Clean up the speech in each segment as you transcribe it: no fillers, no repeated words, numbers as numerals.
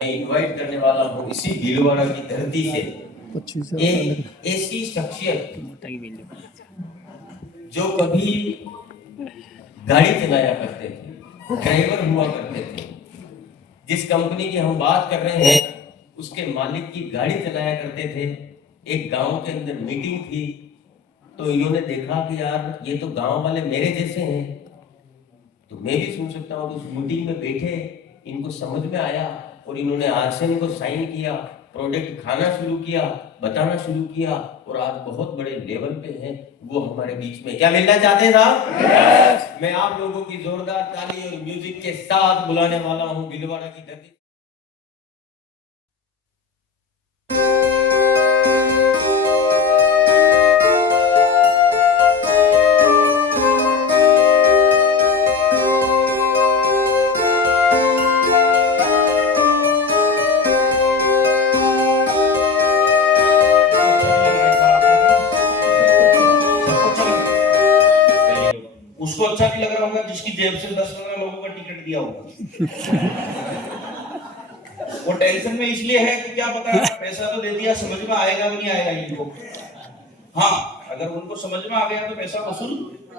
मैं इनवाइट करने वाला हूँ इसी भीलवाड़ा की धरती से एक ऐसी शख्सियत जो कभी गाड़ी चलाया करते थे, ड्राइवर हुआ करते थे। जिस कंपनी की हम बात कर रहे हैं उसके मालिक की गाड़ी चलाया करते थे। एक गांव के अंदर मीटिंग थी तो इन्होंने देखा कि यार ये तो गांव वाले मेरे जैसे हैं, तो मैं भी सुन सकता हूँ। तो उस मीटिंग में बैठे, इनको समझ में आया और इन्होंने आज से इनको साइन किया, प्रोडक्ट खाना शुरू किया, बताना शुरू किया और आज बहुत बड़े लेवल पे हैं वो हमारे बीच में। क्या मिलना चाहते हैं साहब? मैं आप लोगों की जोरदार ताली और म्यूजिक के साथ बुलाने वाला हूँ भीलवाड़ा की धरती। उसको अच्छा नहीं लग रहा होगा जिसकी जेब से 10-15 लोगों का टिकट दिया होगा। वो टेंशन में इसलिए है कि क्या पता पैसा तो दे दिया, समझ में आएगा कि नहीं आएगा इनको। हाँ, अगर उनको समझ में आ गया तो पैसा वसूल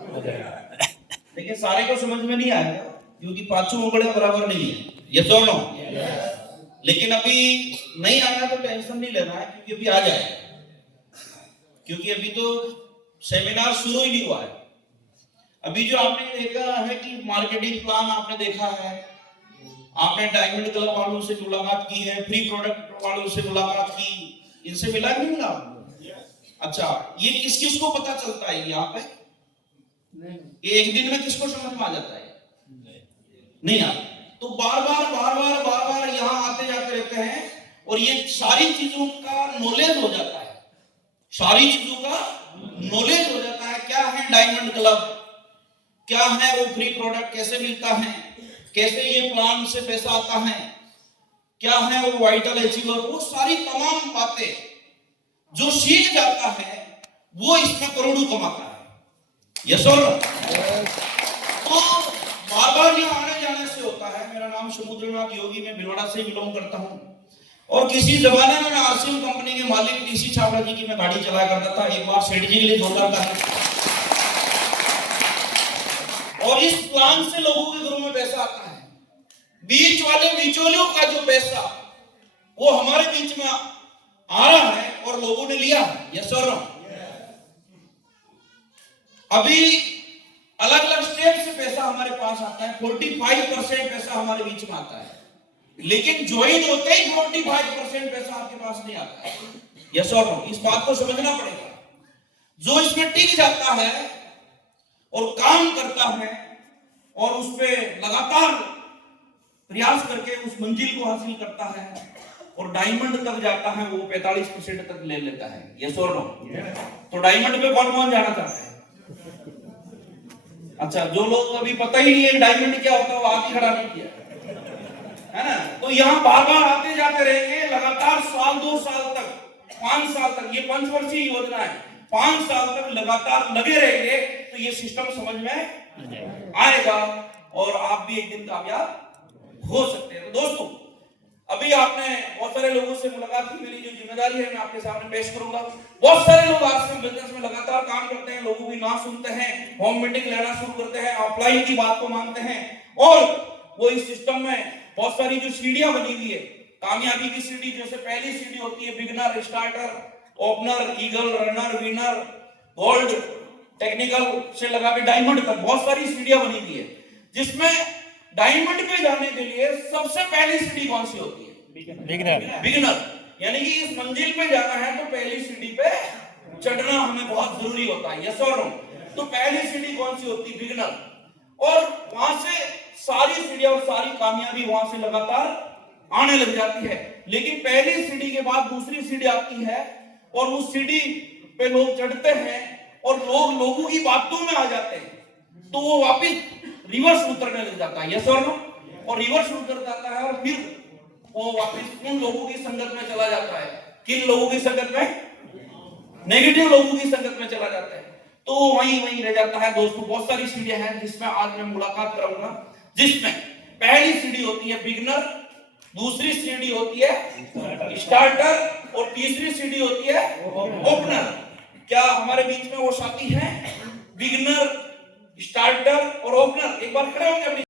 हो जाएगा, लेकिन सारे को समझ में नहीं आएगा क्योंकि पांचों उंगलियां बराबर नहीं है। यस और नो? लेकिन अभी नहीं आया तो टेंशन नहीं लेना है क्योंकि अभी आ जाएगा, क्योंकि अभी तो सेमिनार शुरू ही नहीं हुआ है। अभी जो आपने देखा है कि मार्केटिंग प्लान आपने देखा है, आपने डायमंड क्लब वालों से मुलाकात की है, फ्री प्रोडक्ट वालों से मुलाकात की, इनसे मिला नहीं मिला? अच्छा, ये किस किस को पता चलता है यहाँ पे? ये एक दिन में किसको समझ में आ जाता है? नहीं आता। तो बार बार यहाँ आते जाते रहते हैं और ये सारी चीजों का नॉलेज हो जाता है, सारी चीजों का नॉलेज हो जाता है। क्या है डायमंड क्लब, क्या है वो फ्री प्रोडक्ट, कैसे मिलता है, कैसे ये प्लान से पैसा आता है, क्या है वो वाइटल अचीवर, वो सारी तमाम बातें जो सीख जाता है वो इसमें करोड़ों कमाता है। यस और नो? तो बार बार यहाँ आने जाने से होता है। मेरा नाम समुद्रनाथ योगी, मैं भीलवाड़ा से बिलोंग करता हूँ और किसी जमाने में मैं आरसीएम कंपनी के मालिक डीसी छाबड़ा जी की मैं गाड़ी चलाया करता था। एक बार सेठ जी के लिए जोरदार था। और इस प्लान से लोगों के घरों में पैसा आता है। बीच वाले बिचौलियों का जो पैसा वो हमारे बीच में आ रहा है और लोगों ने लिया है। यस और नो? अभी अलग अलग स्टेट से पैसा हमारे पास आता है, 45% पैसा हमारे बीच में आता है, लेकिन ज्वाइन होते ही 45% पैसा आपके पास नहीं आता है। यस और नो? इस बात को समझना पड़ेगा। जो इसमें टिक जाता है और काम करता है और उस पे लगातार प्रयास करके उस मंजिल को हासिल करता है और डायमंड तक जाता है, वो 45% तक ले लेता है। यस और नो? तो डायमंड पे कौन कौन जाना चाहता है? अच्छा, जो लोग अभी पता ही नहीं है डायमंड क्या होता है वो हाथ ही खड़ा नहीं किया है ना, तो यहाँ बार बार आते जाते रहेंगे लगातार, साल 2 साल तक, 5 साल तक, ये 5 वर्षीय योजना है, 5 साल तक लगातार लगे रहेंगे तो ये सिस्टम समझ में आएगा और आप भी एक दिन कामयाब हो सकते हैं। तो दोस्तों, अभी आपने बहुत सारे लोगों से मुलाकात की, मेरी जो जिम्मेदारी है मैं आपके सामने पेश करूंगा। बहुत सारे लोग आज से बिजनेस में लगातार काम करते हैं, लोगों की ना सुनते हैं, होम मीटिंग लेना शुरू करते हैं, ऑफलाइन की बात को मानते हैं और वो इस सिस्टम में बहुत सारी जो सीढ़ियां बनी हुई है, कामयाबी की सीढ़ी, जैसे पहली सीढ़ी होती है beginner, starter, opener, eagle, runner, winner, gold, technical से लगा के डायमंड तक बहुत सारी सीढ़ियां बनी हुई है, जिसमें डायमंड पे जाने के लिए सबसे पहली सीढ़ी कौन सी होती है? बिगिनर। यानी कि इस मंजिल पे जाना है तो पहली सीढ़ी पे चढ़ना हमें बहुत जरूरी होता है। यस और नो? तो पहली सीढ़ी कौन सी होती है? बिगिनर। और वहां से सारी सीढ़ियां और सारी कामयाबी वहां से लगातार आने लग जाती है। लेकिन पहली सीढ़ी के बाद दूसरी सीढ़ी आती है और उस सीढ़ी पे लोग चढ़ते हैं और लोगों की बातों में आ जाते हैं, तो वो वापिस रिवर्स उतरने लग जाता है। यस और नो? और रिवर्स उतर जाता है और फिर वो वापिस उन लोगों की संगत में चला जाता है। किन लोगों की संगत में? नेगेटिव लोगों की संगत में चला जाता है, तो वहीं रह जाता है। दोस्तों, बहुत सारी सीढ़ियां हैं जिसमें आज मैं मुलाकात करूंगा, जिसमें पहली सीढ़ी होती है बिगिनर, दूसरी सीढ़ी होती है स्टार्टर और तीसरी सीढ़ी होती है ओपनर। क्या हमारे बीच में वो साथी है बिगिनर, स्टार्टर और ओपनर? एक बार खड़े होंगे अपनी।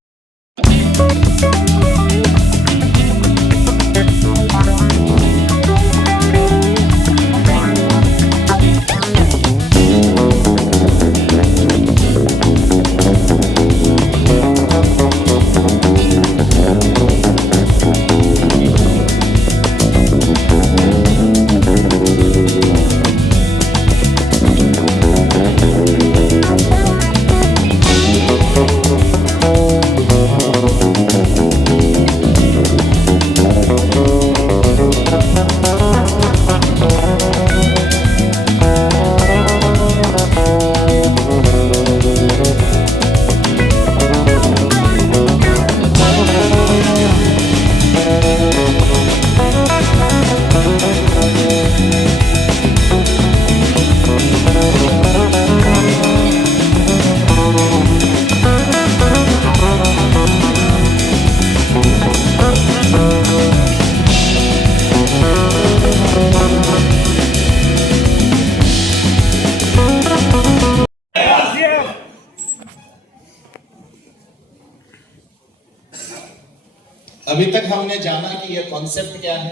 अभी तक हमने जाना कि यह कॉन्सेप्ट क्या है,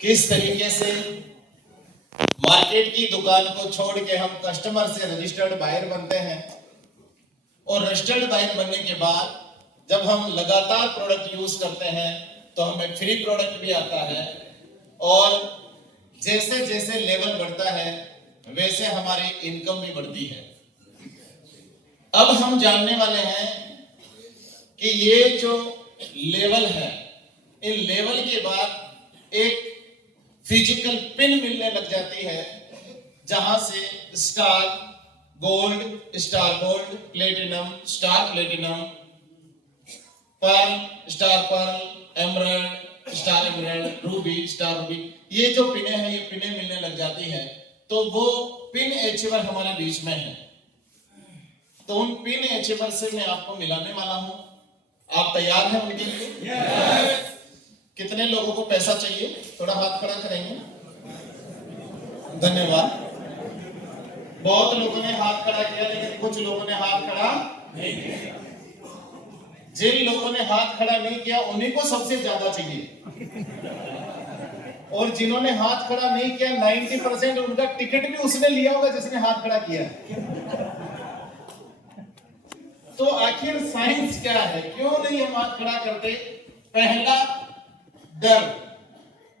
किस तरीके से मार्केट की दुकान को छोड़ के हम कस्टमर से रजिस्टर्ड बायर बनते हैं, और रजिस्टर्ड बायर बनने के बाद जब हम लगातार प्रोडक्ट यूज करते हैं तो हमें फ्री प्रोडक्ट भी आता है, और जैसे जैसे लेवल बढ़ता है वैसे हमारी इनकम भी बढ़ती है। अब हम जानने वाले हैं कि ये जो लेवल है, इन लेवल के बाद एक फिजिकल पिन मिलने लग जाती है, जहां से star gold, platinum, star platinum, pearl, star pearl, emerald, star emerald, ruby, star ruby, ये जो पिने हैं ये पिने मिलने लग जाती है। तो वो पिन अचीवर हमारे बीच में है। तो उन पिन अचीवर से मैं आपको मिलाने वाला हूं। आप तैयार हैं उनके लिए? yes. कितने लोगों को पैसा चाहिए? थोड़ा हाथ खड़ा करेंगे। धन्यवाद। बहुत लोगों ने हाथ खड़ा किया, लेकिन कुछ लोगों ने हाथ खड़ा नहीं किया। जिन लोगों ने हाथ खड़ा नहीं किया उन्हीं को सबसे ज्यादा चाहिए, और जिन्होंने हाथ खड़ा नहीं किया 90% उनका टिकट भी उसने लिया होगा जिसने हाथ खड़ा किया। तो आखिर साइंस क्या है, क्यों नहीं हम हाथ खड़ा करते? पहला डर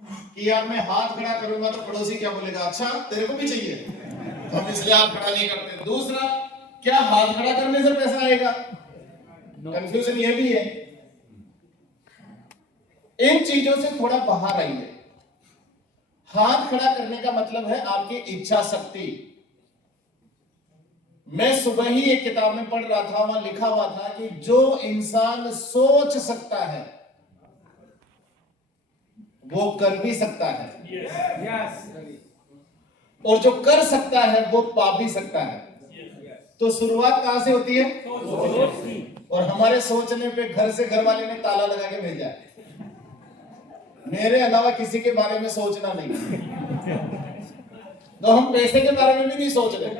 कि यार मैं हाथ खड़ा करूंगा तो पड़ोसी क्या बोलेगा, अच्छा तेरे को भी चाहिए, तो हम इसलिए हाथ खड़ा नहीं करते। दूसरा, क्या हाथ खड़ा करने से पैसा आएगा? कंफ्यूजन ये भी है। इन चीजों से थोड़ा बाहर आइए। हाथ खड़ा करने का मतलब है आपकी इच्छा शक्ति। मैं सुबह ही एक किताब में पढ़ रहा था, वहां लिखा हुआ था कि जो इंसान सोच सकता है वो कर भी सकता है, और जो कर सकता है वो पा भी सकता है। तो शुरुआत कहां से होती है? और हमारे सोचने पे घर से घर वाले ने ताला लगा के भेजा है, मेरे अलावा किसी के बारे में सोचना नहीं। तो हम पैसे के बारे में भी नहीं सोच रहे।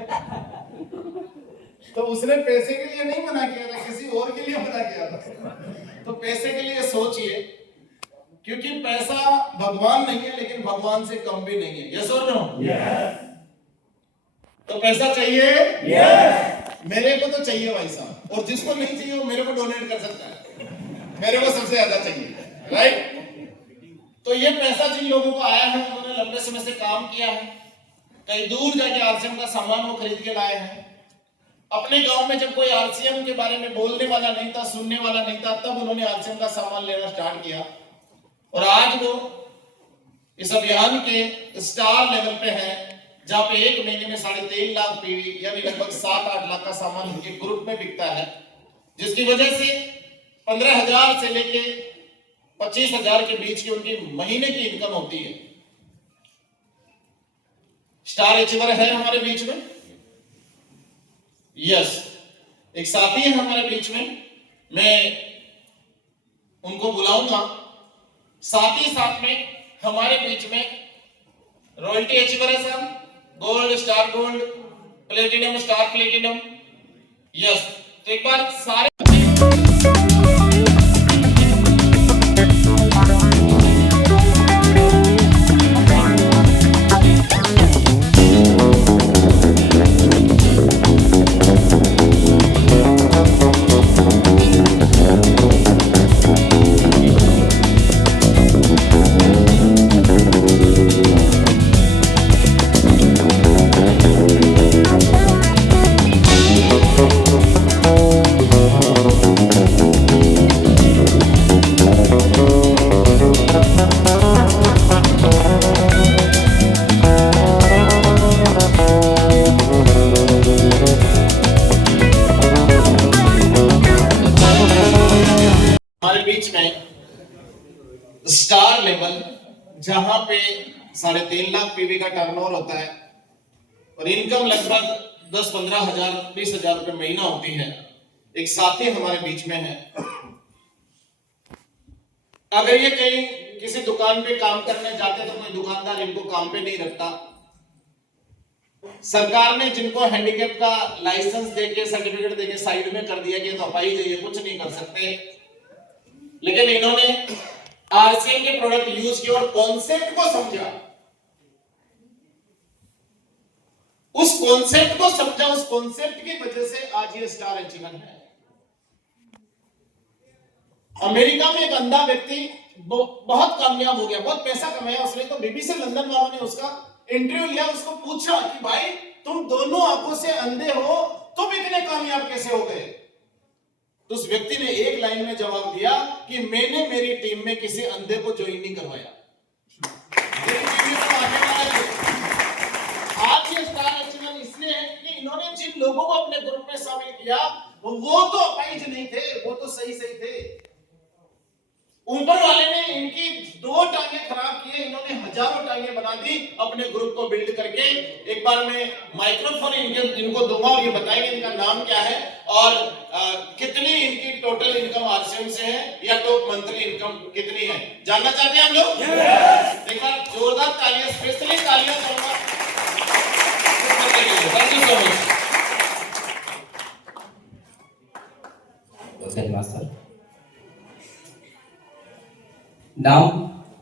तो उसने पैसे के लिए नहीं मना किया था, किसी और के लिए मना किया था। तो पैसे के लिए सोचिए, क्योंकि पैसा भगवान नहीं है, लेकिन भगवान से कम भी नहीं है। यस और नो? यस। तो पैसा चाहिए? यस। मेरे को तो चाहिए भाई साहब, और जिसको नहीं चाहिए वो मेरे को डोनेट कर सकता है। मेरे को सबसे ज्यादा चाहिए, राइट? तो ये पैसा जिन लोगों को आया है उन्होंने लंबे समय से काम किया है, कहीं दूर जाके आरसीएम का सामान वो खरीद के लाए हैं। अपने गांव में जब कोई आरसीएम के बारे में बोलने वाला नहीं था, सुनने वाला नहीं था, तब उन्होंने आरसीएम का सामान लेना स्टार्ट किया, और आज वो इस अभियान के स्टार लेवल पे है, जहां पे एक महीने में 3.5 लाख पीवी यानी लगभग 7-8 लाख का सामान उनके ग्रुप में बिकता है, जिसकी वजह से 15,000 से लेके 25,000 के बीच की उनकी महीने की इनकम होती है। स्टार अचीवर है हमारे बीच में? यस। एक साथी है हमारे बीच में, मैं उनको बुलाऊंगा साथ ही साथ में हमारे बीच में रॉयल्टी अचीवर है sir, gold, star gold, platinum, star platinum. Yes, तो एक बार सारे हमारे बीच में स्टार लेवल, जहां पे 3.5 लाख पीवी का टर्नओवर होता है और इनकम लगभग 10-15 हजार 20 हजार रुपए महीना होती है, एक साथी हमारे बीच में है। अगर ये कहीं किसी दुकान पे काम करने जाते तो कोई दुकानदार इनको काम पे नहीं रखता। सरकार ने जिनको हैंडीकैप का लाइसेंस देके, सर्टिफिकेट देके साइड में कर दिया कि तो अपाहिज है, ये कुछ नहीं कर सकते, लेकिन इन्होंने आरसीएल के प्रोडक्ट यूज किए और कॉन्सेप्ट को समझा, उस कॉन्सेप्ट की वजह से आज ये स्टार अचीवर है। अमेरिका में एक अंधा व्यक्ति बहुत कामयाब हो गया, बहुत पैसा कमाया उसने, तो बीबीसी लंदन वालों ने उसका इंटरव्यू लिया, उसको पूछा कि भाई तुम दोनों आंखों से अंधे हो, तुम इतने कामयाब कैसे हो गए? तो उस व्यक्ति ने एक लाइन में जवाब दिया कि मैंने मेरी टीम में किसी अंधे को ज्वाइन नहीं करवाया। आज ये स्टार अचीवर इसलिए है कि इन्होंने जिन लोगों को अपने ग्रुप में शामिल किया वो तो अपाहिज नहीं थे, वो तो सही थे। ऊपर वाले ने इनकी 2 टांगे खराब किए, इन्होंने हजारों टांगे बना दी अपने ग्रुप को बिल्ड करके। एक बार मैं माइक्रोफोन इनको दूंगा और ये बताएंगे इनका नाम क्या है और कितनी इनकी टोटल इनकम आरसीएम से है या तो मंथली इनकम कितनी है, जानना चाहते हैं हम लोग? एक बार जोरदार तालियां, स्पेशली तालियां करूंगा। Thank you so much. धन्यवाद सर। नाम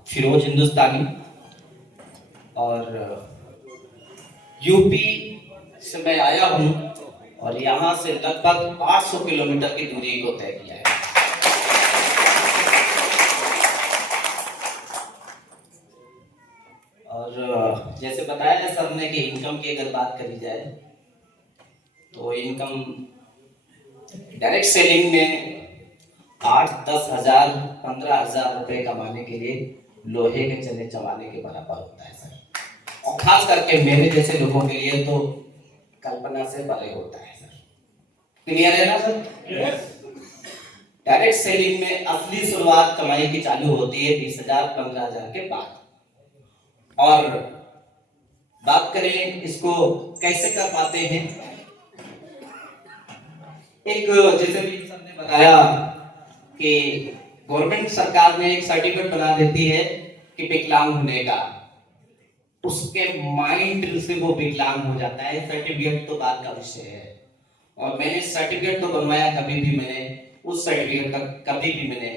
फिरोज हिंदुस्तानी और यूपी से मैं आया हूं और यहां से लगभग 800 किलोमीटर की दूरी को तय किया है। और जैसे बताया सर ने कि इनकम की अगर बात करी जाए तो इनकम डायरेक्ट सेलिंग में 8-10 हजार 15 हजार रुपए कमाने के लिए लोहे के चने चबाने के बराबर होता है सर, और खास करके मेरे जैसे लोगों के लिए तो कल्पना से परे होता है सर। क्लियर है ना सर? डायरेक्ट सेलिंग में असली शुरुआत कमाई की चालू होती है 20,000-15,000 के बाद। और बात करें इसको कैसे कर पाते हैं, एक जैसे भी सर ने बताया कि गवर्नमेंट सरकार ने एक सर्टिफिकेट बना देती है कि विकलांग होने का, उसके माइंड से वो विकलांग हो जाता है। सर्टिफिकेट तो बात का विषय है, और मैंने सर्टिफिकेट तो बनवाया, कभी भी मैंने उस सर्टिफिकेट का कभी भी मैंने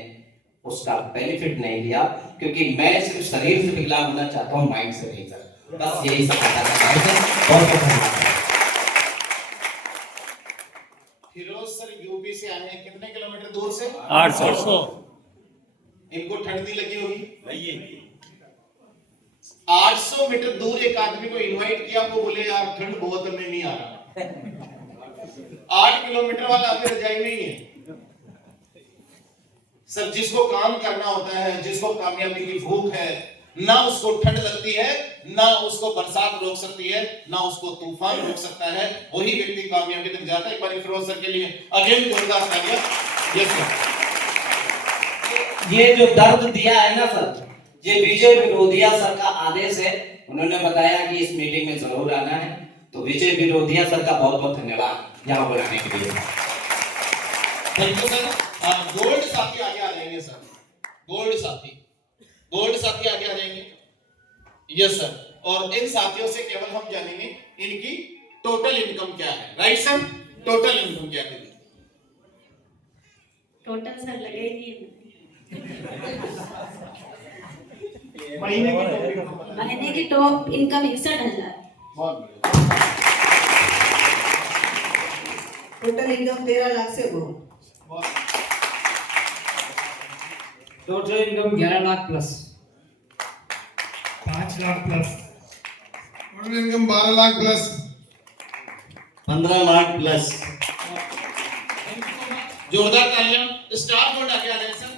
उसका बेनिफिट नहीं लिया, क्योंकि मैं सिर्फ शरीर से विकलांग होना चाहता हूँ, माइंड से नहीं सर। बस यही सब बताना। फिरोज सर यूपी से आए हैं, कितने किलोमीटर दूर से? 800। इनको ठंड नहीं लगी होगी? 800 मीटर दूर एक आदमी को इनवाइट किया, वो बोले यार ठंड बहुत है, मैं नहीं आ रहा। 8 किलोमीटर वाला अभी रजाई में ही है सर। जिसको काम करना होता है, जिसको कामयाबी की भूख है, ना उसको ठंड लगती है, ना उसको बरसात रोक सकती है, ना उसको तूफान रोक सकता है, वही व्यक्ति कामयाबी तक जाता है। एक बार फिरोज सर के लिए अगेन जोरदार तालियां। Yes sir. ये जो दर्द दिया है ना सर, ये विजय विरोधिया सर का आदेश है। उन्होंने बताया कि इस मीटिंग में जरूर आना है, तो विजय विरोधिया सर का बहुत बहुत धन्यवाद यहाँ बुलाने के लिए। Thank you sir. गोल्ड साथी आगे आ जाएंगे सर। गोल्ड साथी गोल्ड साथी आगे आ जाएंगे। Yes sir. और इन साथियों से केवल हम जानेंगे इनकी टोटल इनकम क्या है। राइट सर, टोटल इनकम क्या है? टोटल सर लगेगी महीने की top income 61,000। Total income 13 lakh से ऊपर। Total income 11 lakh plus. 5 lakh plus. Total income 12 lakh plus. 15 lakh plus. जोरदार तालियां। स्टार बोर्ड आगे आ जाए सर।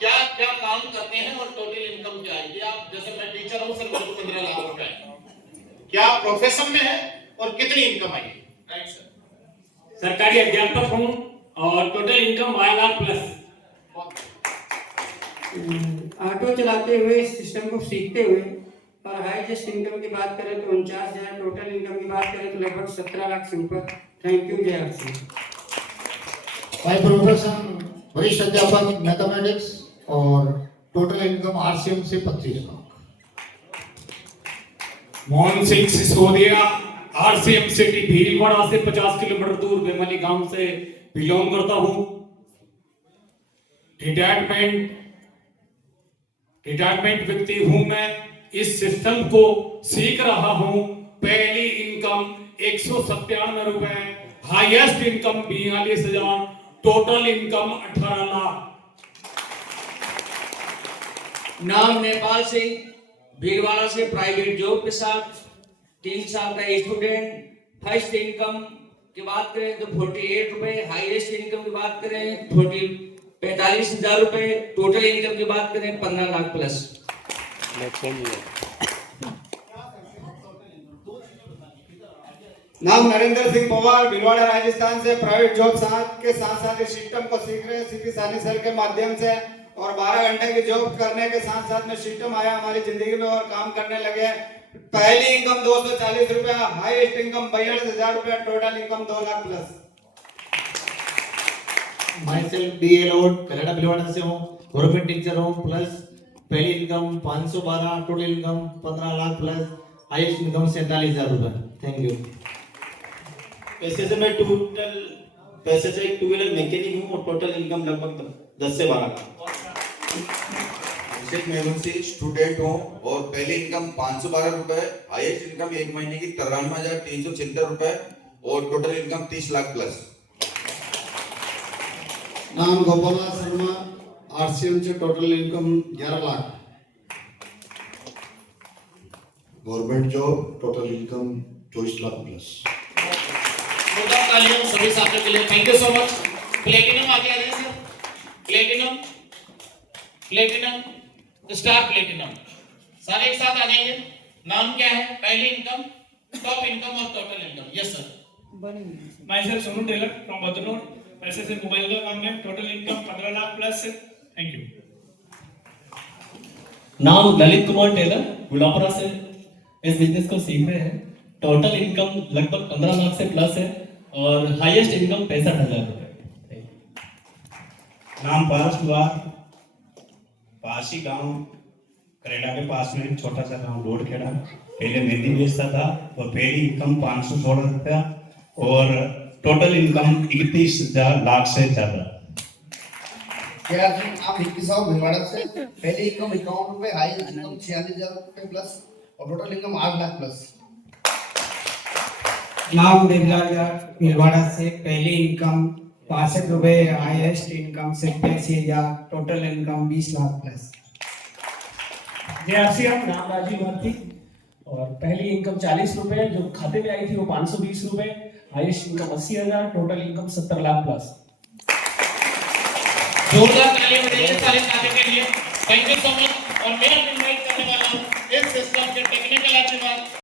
क्या क्या काम करते हैं और टोटल इनकम क्या है? ये आप, जैसे मैं टीचर हूं सर, मेरे को 15 लाख रुपए क्या प्रोफेशन में है और कितनी इनकम आई? Right sir. सरकारी अध्यापक हूँ और total income 12 lakh plus. Auto चलाते हुए, सिस्टम को सीखते हुए, और हाईएस्ट इनकम की बात करें तो 49,000, टोटल इनकम की बात करें तो लगभग 17 लाख से ऊपर। थैंक यू जय आरसी। बाय प्रोफेशन वरिष्ठ अध्यापक मैथमेटिक्स और टोटल इनकम आरसीएम से 25 लाख। मोहन सिंह सिसोदिया, आरसीएम सिटी भीलवाड़ा से 50 किलोमीटर दूर बेमली गांव से बिलोंग करता हूं। रिटायरमेंट व्यक्ति हूं मैं। इस सिस्टम को सीख रहा हूं। पहली इनकम 197 रुपए, highest income 42,000, total income 18 lakh. नाम नेपाल सिंह, भीलवाड़ा से प्राइवेट जॉब के साथ 3 साल का स्टूडेंट। फर्स्ट इनकम की बात करें तो 48 रुपए, हाईएस्ट इनकम की बात करें 45,000 रुपए, टोटल इनकम की बात करें 15 लाख प्लस। नाम नरेंद्र सिंह पवार, भिलवाड़ा राजस्थान से प्राइवेट जॉब के साथ साथ इस सिस्टम को सीख रहे हैं सीधी सानी सेल के माध्यम से, और 12 घंटे की जॉब करने के साथ साथ में सिस्टम आया हमारी जिंदगी में और काम करने लगे। पहली इनकम 240 रुपया, हाईएस्ट इनकम 42,000 रुपया, total income 2 lakh plus. My self DA Canada Bhilwara से हूँ, गवर्नमेंट टीचर हूँ, प्लस पहली income 512, total income 15 lakh plus, highest income 47,000 रुपए। Thank you. पैसे से मैं एक टू व्हीलर मैकेनिक हूँ और टोटल इनकम लगभग 10 से 12 लाख। अभिषेक मेहरून से स्टूडेंट हूँ और पहली इनकम 512 रुपए, हाईएस्ट इनकम एक महीने की 93,376 रुपए और टोटल इनकम 30 लाख प्लस। नाम गोपाल शर्मा, आरसीएम से total income 11 lakh. Government job, total income 24 lakh plus. तालियां सभी साथियों के लिए। Thank you so much. Platinum आगे आ जाए सर। प्लेटिनम, स्टार प्लेटिनम, सारे एक साथ आ जाएंगे। नाम क्या है? पहली इनकम, टॉप इनकम और total income. Yes sir. Myself Sonu tailor from Badnore. पैसे से मोबाइल का काम है। Total income 15 lakh plus. Thank you. नाम ललित कुमार टेलर, गुलापरा से इस बिजनेस को सीख रहे हैं। टोटल इनकम लगभग 15 लाख से प्लस है और हाईएस्ट इनकम 65,000 रुपए। नाम पारस कुमार, पास ही गांव करेला के पास में छोटा सा गांव लोडखेड़ा। पहले मेहंदी बेचता था और पहली इनकम 516 रुपया और टोटल इनकम 31,000 लाख से ज्यादा। क्या आप 21 भिलवाड़ा से, पहली इनकम 51 रुपए, हाई इनकम 46,000 रुपए प्लस और टोटल इनकम 8 लाख प्लस। नाम देवलाल यार, भिलवाड़ा से, पहली इनकम 65 रुपए, highest income 87,000, total income 20 lakh plus. JRC नाम राजीव भारती और पहली इनकम 40 रुपए जो खाते में आई थी वो 520 रुपए, highest income 80,000, total income 70 lakh plus. जोरदार तालियां बजाइए सारे साथियों के लिए। Thank you so much. और मैं इनवाइट करने वाला हूं इस सिस्टम के टेक्निकल एडवाइजर